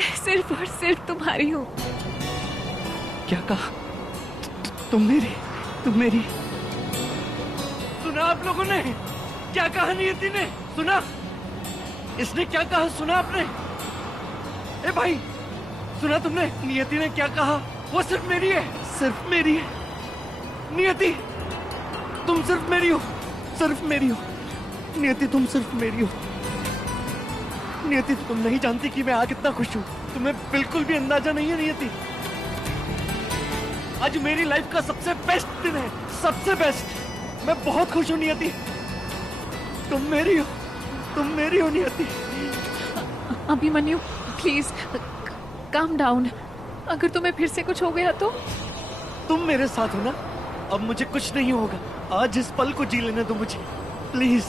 सिर्फ और सिर्फ तुम्हारी हूँ। क्या कहा? तुम मेरी सुना आप लोगों ने? क्या कहा नियति ने? सुना? इसने क्या कहा? सुना आपने? ए भाई, सुना तुमने? नियति ने क्या कहा? वो सिर्फ मेरी है, सिर्फ मेरी है। नियति, तुम सिर्फ मेरी हो, सिर्फ मेरी हो। नियति, तुम सिर्फ मेरी हो। नियति, तुम नहीं जानती कि मैं आज कितना खुश हूँ। तुम्हें बिल्कुल भी अंदाजा नहीं है नियति। आज मेरी लाइफ का सबसे बेस्ट दिन है, सबसे बेस्ट। मैं बहुत खुश हूँ नियति। तुम मेरी हो, तुम मेरी हो नियति। Abhimanyu, please calm down. अगर तुम्हें फिर से कुछ हो गया तो? तुम मेरे साथ हो ना, अब मुझे कुछ नहीं होगा। आज इस पल को जी लेने दो मुझे, प्लीज।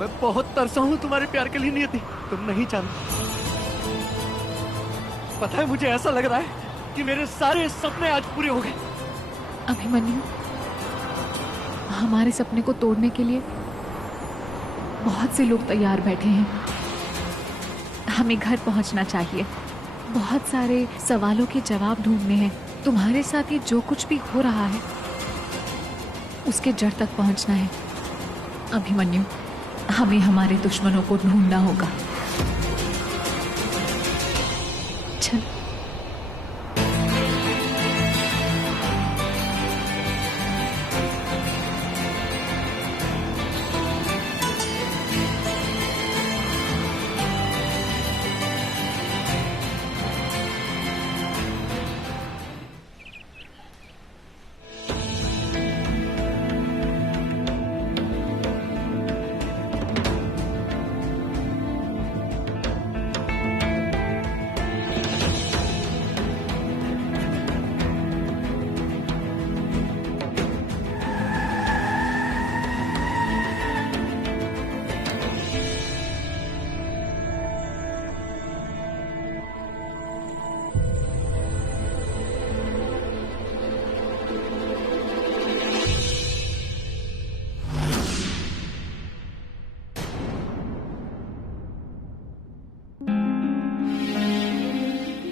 मैं बहुत तरसा हूँ तुम्हारे प्यार के लिए नियति, तुम नहीं जानती। पता है, मुझे ऐसा लग रहा है कि मेरे सारे सपने आज पूरे हो गए। अभिमन्यु, हमारे सपने को तोड़ने के लिए बहुत से लोग तैयार बैठे हैं। हमें घर पहुंचना चाहिए। बहुत सारे सवालों के जवाब ढूंढने हैं। तुम्हारे साथ ये जो कुछ भी हो रहा है उसके जड़ तक पहुंचना है। अभिमन्यु, हमें हमारे दुश्मनों को ढूंढना होगा। चल।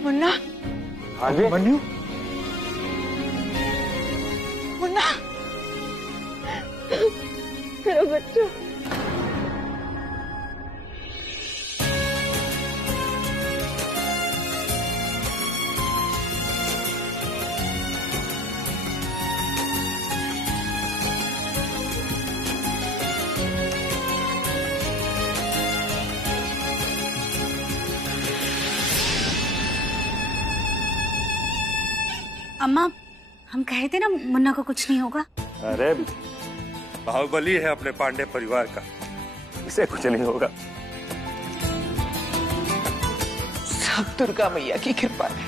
मुन्ना, हाँ जी मन्यू, मुन्ना, मेरा बच्चा। अम्मा, हम कहे थे ना मुन्ना को कुछ नहीं होगा। अरे बाहुबली है अपने पांडे परिवार का, इसे कुछ नहीं होगा। सब दुर्गा मैया की कृपा है।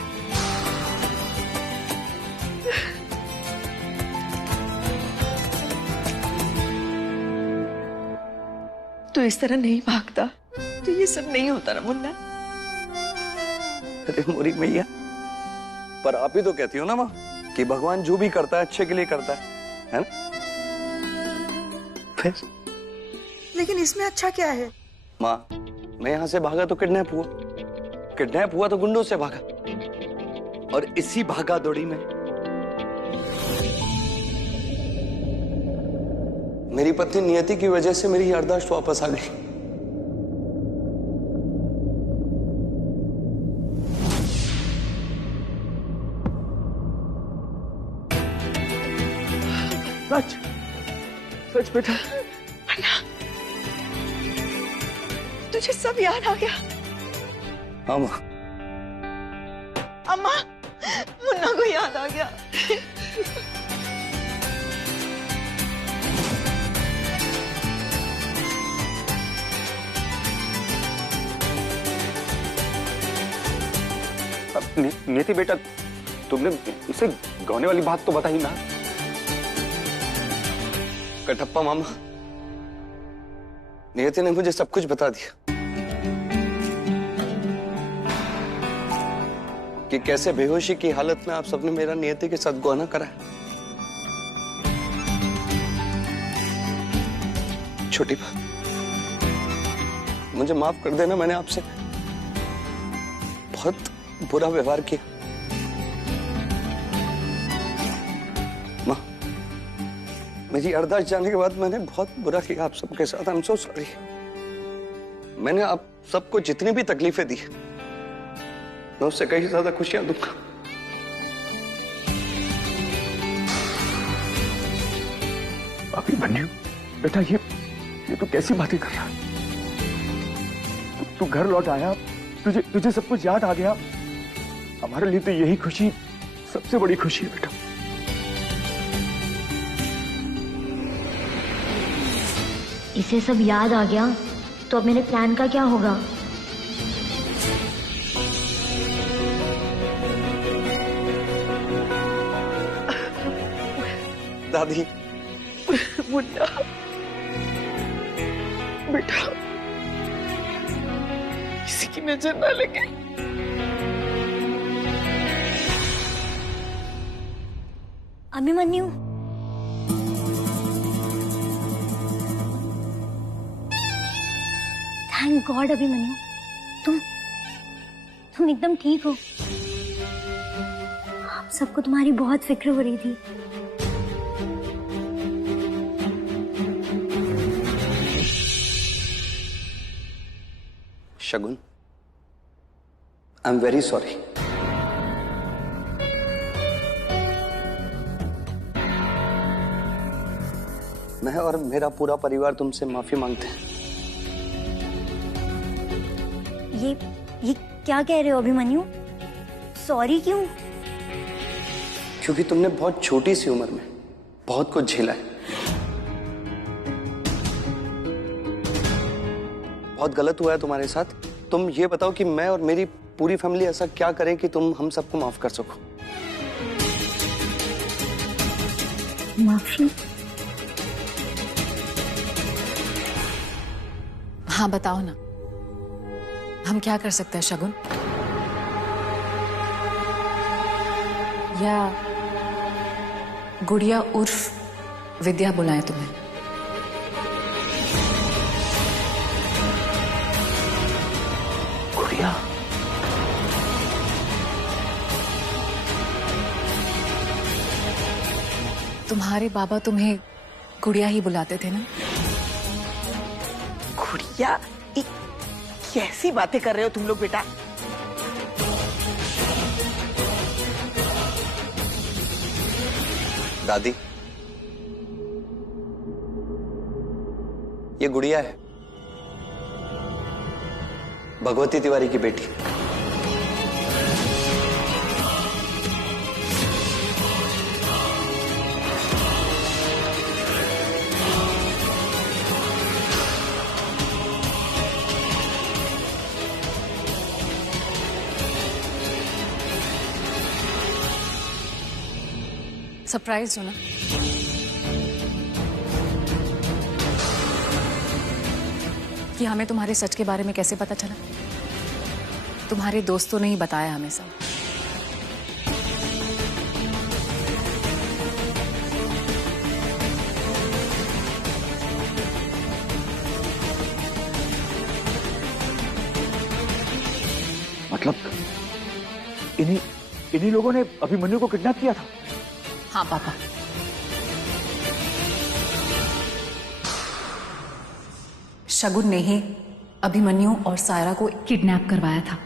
तो इस तरह नहीं भागता तो ये सब नहीं होता ना मुन्ना। अरे मोरी मैया, पर आप ही तो कहती हो ना माँ कि भगवान जो भी करता है अच्छे के लिए करता है ना? फिर लेकिन इसमें अच्छा क्या है? माँ, मैं यहाँ से भागा तो किडनैप हुआ, किडनैप हुआ तो गुंडों से भागा, और इसी भागा दौड़ी में मेरी पत्नी नियति की वजह से मेरी याददाश्त वापस आ गई। सच सच बेटा, तुझे सब याद आ गया? हाँ माँ। अम्मा, मुन्ना को याद आ गया। नीति बेटा, तुमने उसे गाने वाली बात तो बताई ना? कटप्पा मामा, नियति ने मुझे सब कुछ बता दिया कि कैसे बेहोशी की हालत में आप सबने मेरा नियति के साथ गौना करा है। छोटी बात, मुझे माफ कर देना, मैंने आपसे बहुत बुरा व्यवहार किया। माँ, मेरी अरदास जाने के बाद मैंने बहुत बुरा किया आप सबके साथ। I am so sorry. मैंने आप सबको जितनी भी तकलीफें दी, मैं उससे कहीं ज्यादा खुशियां दूंगा। अभिमन्यु बेटा, ये तू कैसी बातें कर रहा है? तू घर लौट आया, तुझे सब कुछ याद आ गया। हमारे लिए तो यही खुशी सबसे बड़ी खुशी है बेटा। इसे सब याद आ गया तो अब मेरे प्लान का क्या होगा? दादी, मुन्ना बेटा, किसी की नजर ना लगे। अभिमन्यु, थैंक गॉड अभिमन्यु, तुम एकदम ठीक हो। हम सबको तुम्हारी बहुत फिक्र हो रही थी। शगुन, आई एम वेरी सॉरी। मैं और मेरा पूरा परिवार तुमसे माफी मांगते हैं। ये क्या कह रहे हो अभिमन्यु? सॉरी क्यों? क्योंकि तुमने बहुत छोटी सी उम्र में बहुत कुछ झेला है। बहुत गलत हुआ है तुम्हारे साथ। तुम ये बताओ कि मैं और मेरी पूरी फैमिली ऐसा क्या करें कि तुम हम सबको माफ कर सको। माफी? हाँ बताओ ना, हम क्या कर सकते हैं शगुन? या गुड़िया उर्फ विद्या बुलाएं तुम्हें? गुड़िया? तुम्हारे बाबा तुम्हें गुड़िया ही बुलाते थे ना? गुड़िया? कैसी बातें कर रहे हो तुम लोग बेटा? दादी, ये गुड़िया है, भगवती तिवारी की बेटी। सरप्राइज हो ना? कि हमें तुम्हारे सच के बारे में कैसे पता चला? तुम्हारे दोस्तों ने ही बताया हमें सब। मतलब इन्हीं लोगों ने अभिमन्यु को किडनैप किया था? हाँ पापा। शगुन ने ही अभिमन्यु और सायरा को किडनैप करवाया था।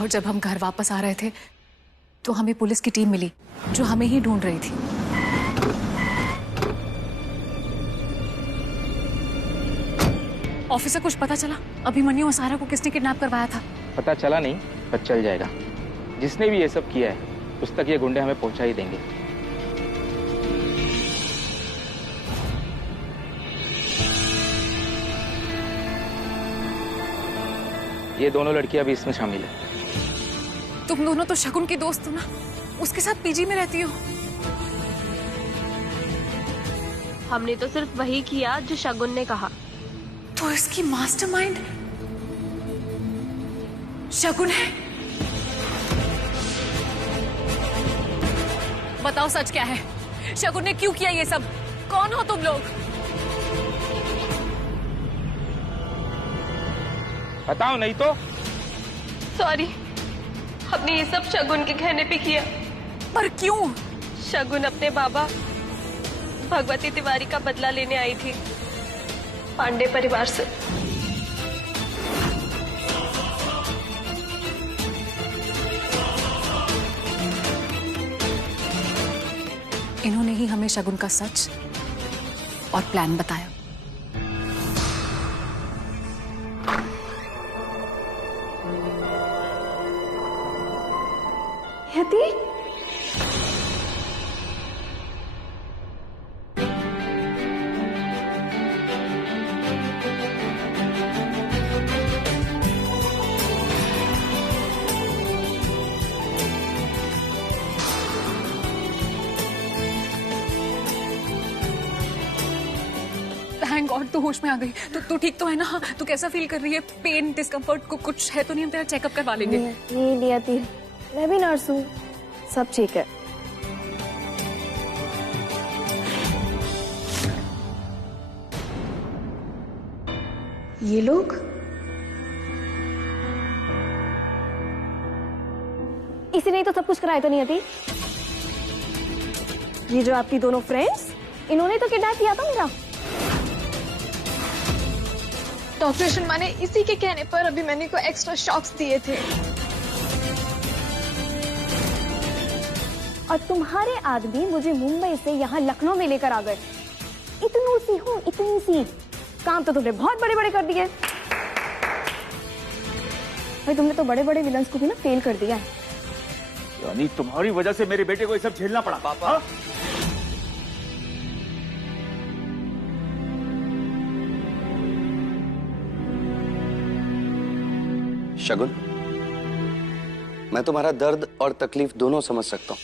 और जब हम घर वापस आ रहे थे तो हमें पुलिस की टीम मिली जो हमें ही ढूंढ रही थी। ऑफिसर, कुछ पता चला अभिमन्यु और सारा को किसने किडनैप करवाया था? पता चला नहीं, पर चल जाएगा। जिसने भी ये सब किया है उस तक ये गुंडे हमें पहुंचा ही देंगे। ये दोनों लड़कियां भी इसमें शामिल है। तुम दोनों तो शगुन की दोस्त हो ना, उसके साथ पीजी में रहती हो। हमने तो सिर्फ वही किया जो शगुन ने कहा। तो इसकी मास्टरमाइंड शगुन है। बताओ सच क्या है? शगुन ने क्यों किया ये सब? कौन हो तुम लोग? बताओ नहीं तो। सॉरी, हमने ये सब शगुन के कहने पे किया। पर क्यों? शगुन अपने बाबा भगवती तिवारी का बदला लेने आई थी पांडे परिवार से। इन्होंने ही हमें शगुन का सच और प्लान बताया। यति? थैंक गॉड तू होश में आ गई। तू ठीक तो है ना? तू कैसा फील कर रही है? पेन, डिस्कम्फर्ट को कुछ है तो नहीं? हम तेरा चेकअप करवा लेंगे। नहीं नियति, मैं भी नर्स हूँ, सब ठीक है। ये लोग? इसी ने तो सब कुछ कराया तो नहीं थी। ये जो आपकी दोनों फ्रेंड्स, इन्होंने तो किडनैप किया था मेरा। डॉक्टर शर्मा ने इसी के कहने पर अभिमन्यु को एक्स्ट्रा शॉक्स दिए थे। और तुम्हारे आदमी मुझे मुंबई से यहाँ लखनऊ में लेकर आ गए। इतनी सी हूँ, इतनी सी। काम तो तुमने बहुत बड़े बड़े कर दिए। भाई तुमने तो बड़े बड़े विलन्स को भी ना फेल कर दिया है। यानी तुम्हारी वजह से मेरे बेटे को ये सब झेलना पड़ा। पापा शगुन, मैं तुम्हारा दर्द और तकलीफ दोनों समझ सकता हूं,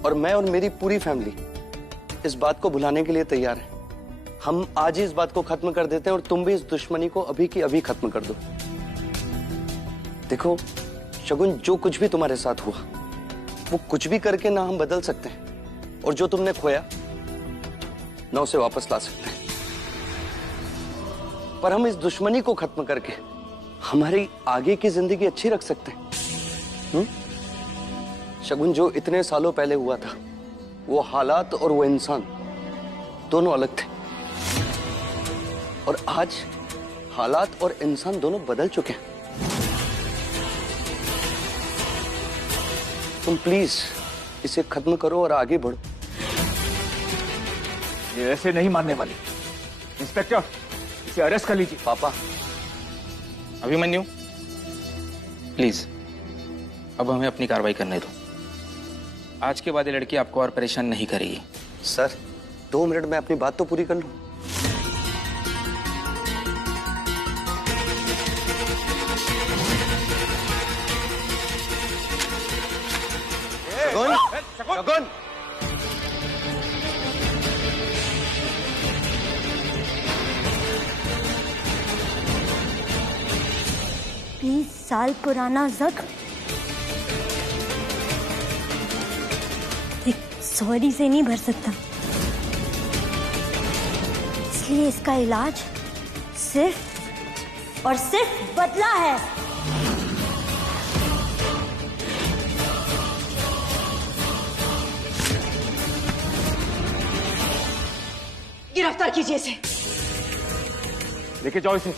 और मैं और मेरी पूरी फैमिली इस बात को भुलाने के लिए तैयार है। हम आज ही इस बात को खत्म कर देते हैं और तुम भी इस दुश्मनी को अभी की अभी खत्म कर दो। देखो शगुन, जो कुछ भी तुम्हारे साथ हुआ वो कुछ भी करके ना हम बदल सकते हैं, और जो तुमने खोया ना उसे वापस ला सकते हैं। पर हम इस दुश्मनी को खत्म करके हमारी आगे की जिंदगी अच्छी रख सकते हैं। शगुन, जो इतने सालों पहले हुआ था वो हालात और वो इंसान दोनों अलग थे, और आज हालात और इंसान दोनों बदल चुके हैं। तुम प्लीज इसे खत्म करो और आगे बढ़ो। ये ऐसे नहीं मानने वाली। इंस्पेक्टर, इसे अरेस्ट कर लीजिए। पापा। अभिमन्यु प्लीज अब हमें अपनी कार्रवाई करने दो। आज के बाद ये लड़की आपको और परेशान नहीं करेगी। सर 2 मिनट में अपनी बात तो पूरी कर लूं। शगुन, शगुन। 20 साल पुराना जख्म एक सॉरी से नहीं भर सकता, इसलिए इसका इलाज सिर्फ और सिर्फ बदला है। गिरफ्तार कीजिए इसे। लेके जाओ इसे।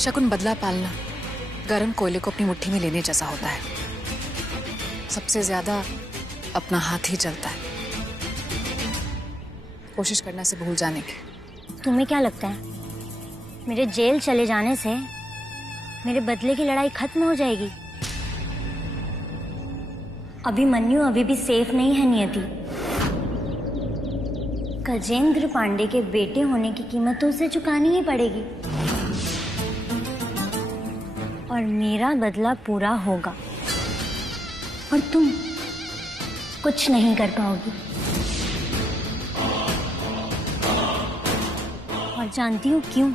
शकुन, बदला पालना गर्म कोयले को अपनी मुट्ठी में लेने जैसा होता है। सबसे ज्यादा अपना हाथ ही जलता है। कोशिश करना से भूल जाने की। तुम्हें क्या लगता है मेरे जेल चले जाने से मेरे बदले की लड़ाई खत्म हो जाएगी? अभिमन्यु अभी भी सेफ नहीं है नियति। गजेंद्र पांडे के बेटे होने की कीमत तो उसे चुकानी ही पड़ेगी और मेरा बदला पूरा होगा और तुम कुछ नहीं कर पाओगी। और जानती हूँ क्यों?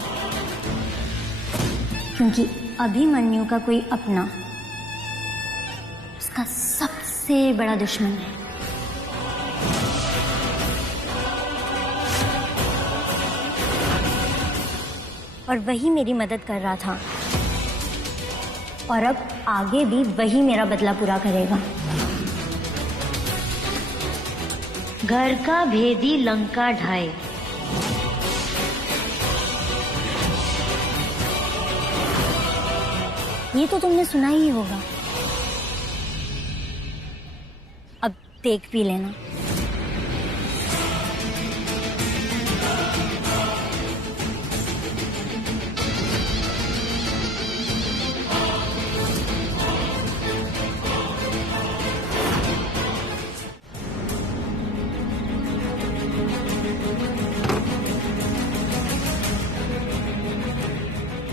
क्योंकि अभिमन्यु का कोई अपना उसका सबसे बड़ा दुश्मन है। और वही मेरी मदद कर रहा था और अब आगे भी वही मेरा बदला पूरा करेगा। घर का भेदी लंका ढाए। ये तो तुमने सुना ही होगा, अब देख भी लेना।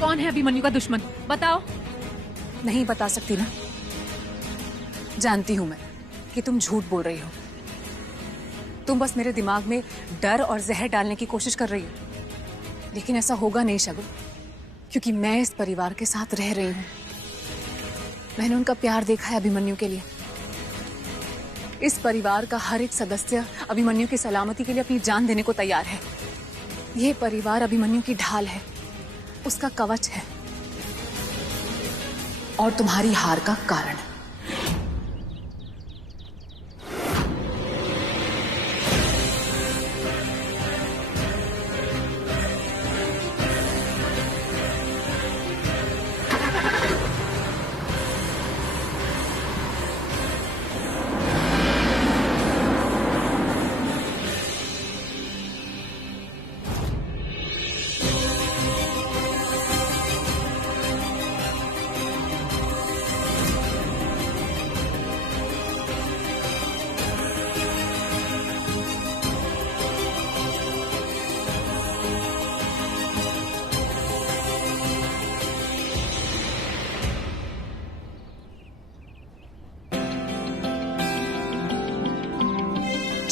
कौन है अभिमन्यु का दुश्मन? बताओ। नहीं बता सकती ना। जानती हूं मैं कि तुम झूठ बोल रही हो। तुम बस मेरे दिमाग में डर और जहर डालने की कोशिश कर रही हो। लेकिन ऐसा होगा नहीं शगुन, क्योंकि मैं इस परिवार के साथ रह रही हूं। मैंने उनका प्यार देखा है अभिमन्यु के लिए। इस परिवार का हर एक सदस्य अभिमन्यु की सलामती के लिए अपनी जान देने को तैयार है। यह परिवार अभिमन्यु की ढाल है, उसका कवच है और तुम्हारी हार का कारण।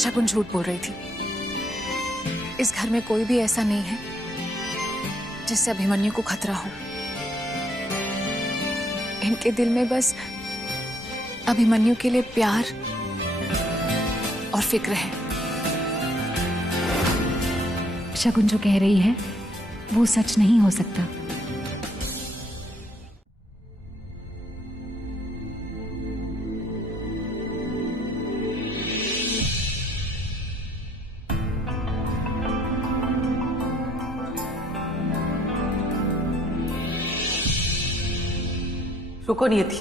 शगुन झूठ बोल रही थी। इस घर में कोई भी ऐसा नहीं है जिससे अभिमन्यु को खतरा हो। इनके दिल में बस अभिमन्यु के लिए प्यार और फिक्र है। शगुन जो कह रही है वो सच नहीं हो सकता। रुको नियति,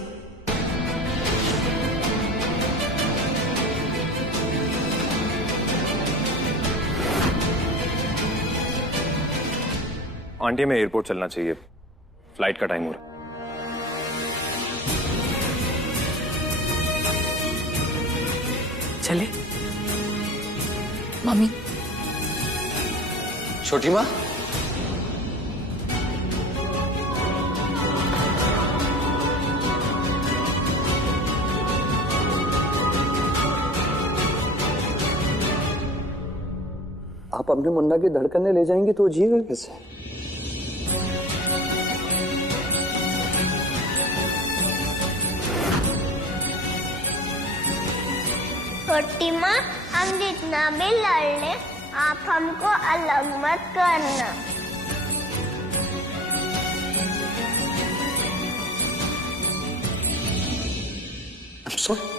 आंटी हमें एयरपोर्ट चलना चाहिए, फ्लाइट का टाइम हो रहा। चले? मम्मी। छोटी माँ, आप अपने मुन्ना की धड़कने ले जाएंगे तो जिएगा कैसे? छोटी माँ, हम जितना भी लड़ ले, आप हमको अलग मत करना। I'm sorry.